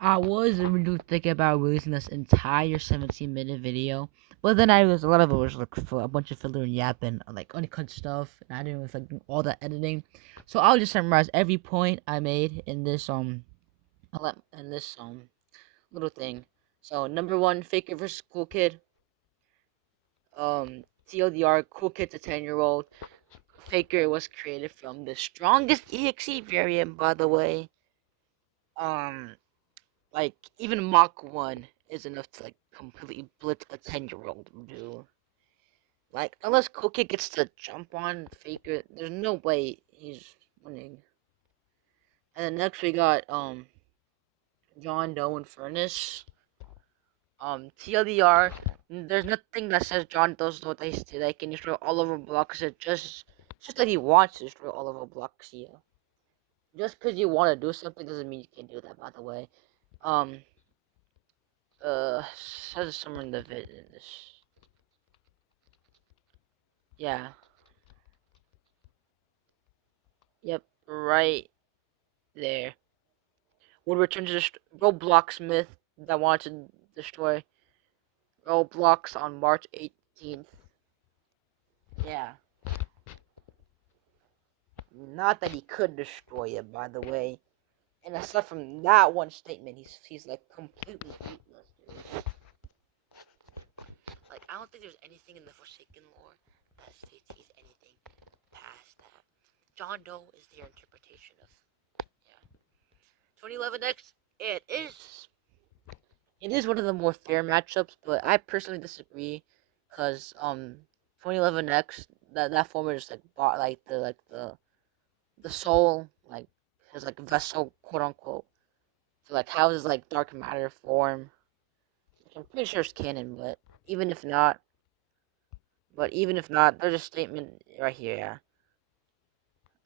I was originally thinking about releasing this entire 17-minute video, but then I was a lot of it was like for a bunch of filler and yapping, like uncut stuff, and I didn't really like do all the editing. So I'll just summarize every point I made in this little thing. So number one, Faker versus Cool Kid. TLDR, Cool Kid's a 10-year-old. Faker was created from the strongest EXE variant, by the way. Um, like even Mach 1 is enough to like completely blitz a 10-year-old, dude. Like unless Cool Kid gets to jump on Faker, there's no way he's winning. And then next we got John Doe and Furnace. TLDR, there's nothing that says John does what they say. They can destroy all over blocks. It's just that he wants to destroy all over blocks. Yeah. Just because you want to do something doesn't mean you can do that. By the way, um, says somewhere in the vid in this. Yeah. Yep. Right there. Would return to Roblox Smith that wanted to destroy Roblox on March 18th. Yeah. Not that he could destroy it, by the way. And aside from that one statement, he's like completely beatless, dude. Like I don't think there's anything in the Forsaken lore that states he's anything past that. John Doe is their interpretation of yeah. 2011 X. It is one of the more fair matchups, but I personally disagree, cause 2011 X that format is like bought like the soul like his like vessel quote unquote to like houses like dark matter form, which I'm pretty sure is canon, but even if not, there's a statement right here. Yeah,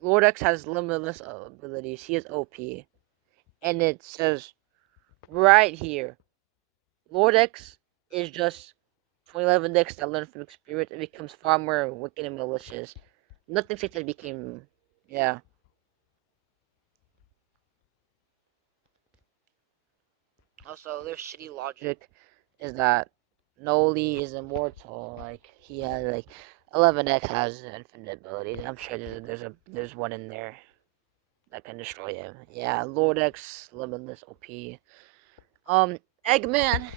Lord X has limitless abilities. He is OP, and it says right here, Lord X is just 2011 X that learned from experience and becomes far more wicked and malicious. Nothing says that became, yeah. Also, their shitty logic is that Noli is immortal. Like he has like 11X has infinite abilities. I'm sure there's one in there that can destroy him. Yeah, Lord X, limitless OP. Eggman.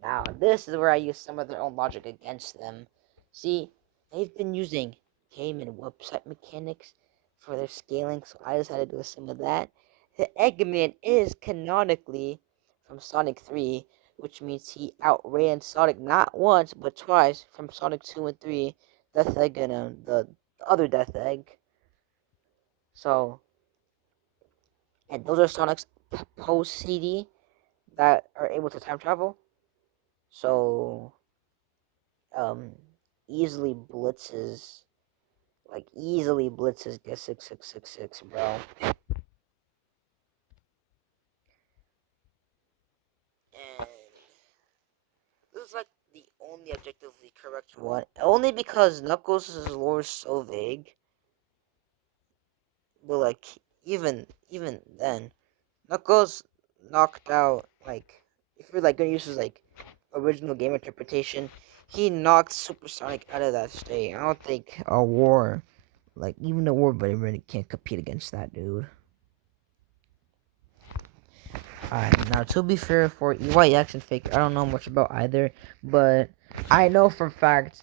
Now this is where I use some of their own logic against them. See, they've been using game and website mechanics for their scaling, so I decided to do some of that. The Eggman is canonically from Sonic 3, which means he outran Sonic not once but twice from Sonic 2 and 3, Death Egg and the other Death Egg. So, and those are Sonic's post CD that are able to time travel. So, um, easily blitzes, get 6666, bro. And this is like the only objectively correct one. Only because Knuckles' lore is so vague. But like even then, Knuckles knocked out like if you're like gonna use his like original game interpretation, he knocked Supersonic out of that state. I don't think a war like even a war really can't compete against that dude. Alright, now to be fair for EYX and Fake, I don't know much about either, but I know for a fact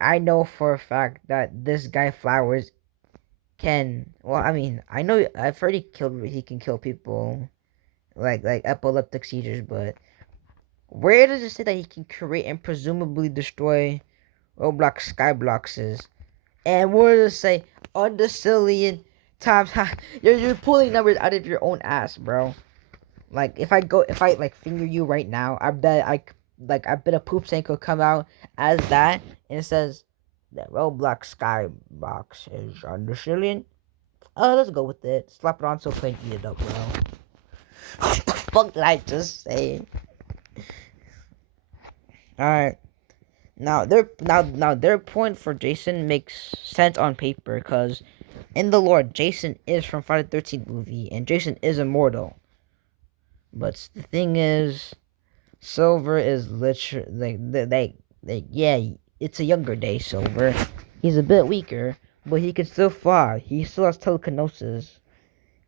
I know for a fact that this guy Flowers can. Well, I mean, I know I've already killed. He can kill people like epileptic seizures, but where does it say that he can create and presumably destroy Roblox Skyblocks? And where does it say undecillion times? You're pulling numbers out of your own ass, bro. Like if I like finger you right now, I bet a poop tank could come out as that and it says that Roblox Skybox is under Shillian. Let's go with it. Slap it on so plain eat it up, bro. What the fuck did I just say? Alright. Now their point for Jason makes sense on paper because In the lore, Jason is from Friday the 13th movie, and Jason is immortal. But the thing is, Silver is literally yeah, it's a younger day Silver. He's a bit weaker, but he can still fly. He still has telekinesis.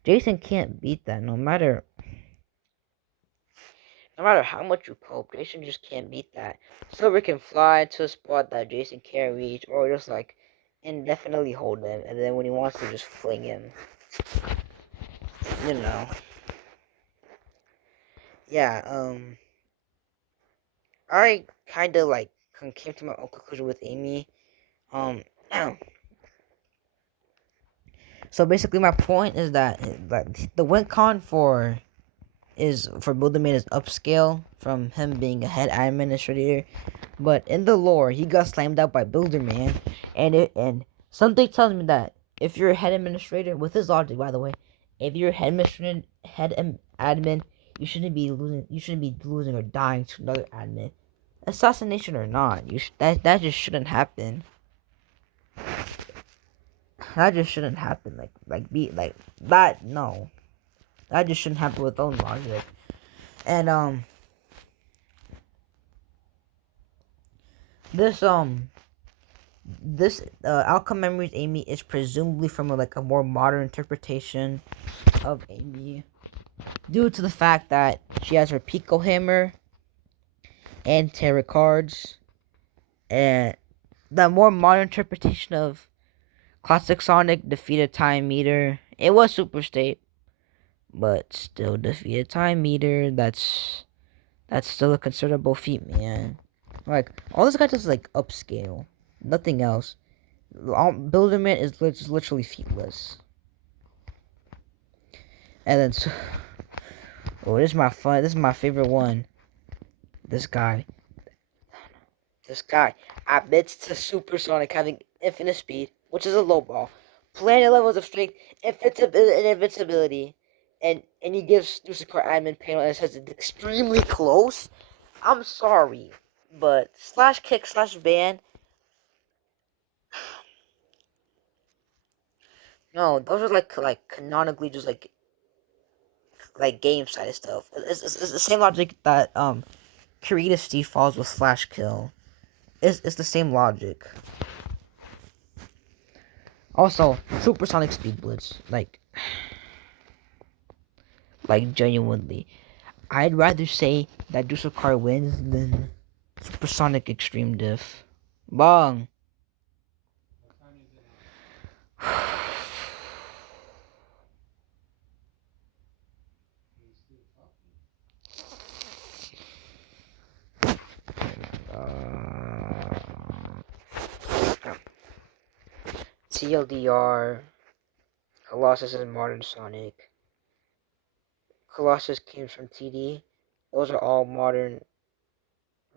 Jason can't beat that no matter how much you cope, Jason just can't beat that. Silver can fly to a spot that Jason can't reach, or just like indefinitely hold him, and then when he wants to just fling him. You know. Yeah, I kinda like came to my own conclusion with Amy. Um so basically my point is that the win con for Builderman is upscale from him being a head administrator. But in the lore, he got slammed out by Builderman, and something tells me that if you're a head administrator, with his logic, by the way, if you're a admin, you shouldn't be losing or dying to another admin, assassination or not. That just shouldn't happen. That just shouldn't happen. Be like that. No, that just shouldn't happen with own logic. And this outcome memories Amy is presumably from a more modern interpretation of Amy, due to the fact that she has her Pico Hammer and tarot cards, and the more modern interpretation of Classic Sonic defeated Time Meter. It was Super State, but still defeated Time Meter. That's still a considerable feat, man. Like all this guy does is like upscale, nothing else. Builderman is literally featless. And then, oh, this is my favorite one. This guy admits to Supersonic having infinite speed, which is a low ball, planet levels of strength, invincibility, and he gives Lucifer admin panel and says it's extremely close. I'm sorry, but slash kick slash ban. No, those are like canonically just like game side stuff. It's the same logic that Kirita Steve falls with slash kill. It's the same logic. Also, Supersonic Speed Blitz, like genuinely, I'd rather say that Dusukar wins than Supersonic Extreme Diff. Bong. TLDR, Colossus and Modern Sonic. Colossus came from TD. Those are all modern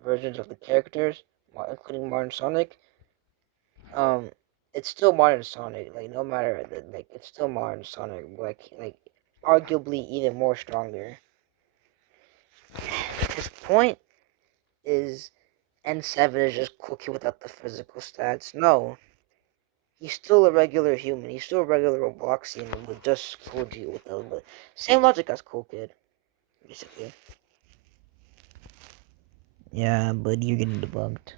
versions of the characters, including Modern Sonic. It's still Modern Sonic. Like no matter it's still Modern Sonic. Like arguably even more stronger. His point is N7 is just Cookie without the physical stats. No, he's still a regular human. He's still a regular Robloxian with just Koji with the same logic as Cool Kid, basically. Yeah, but you're getting debunked.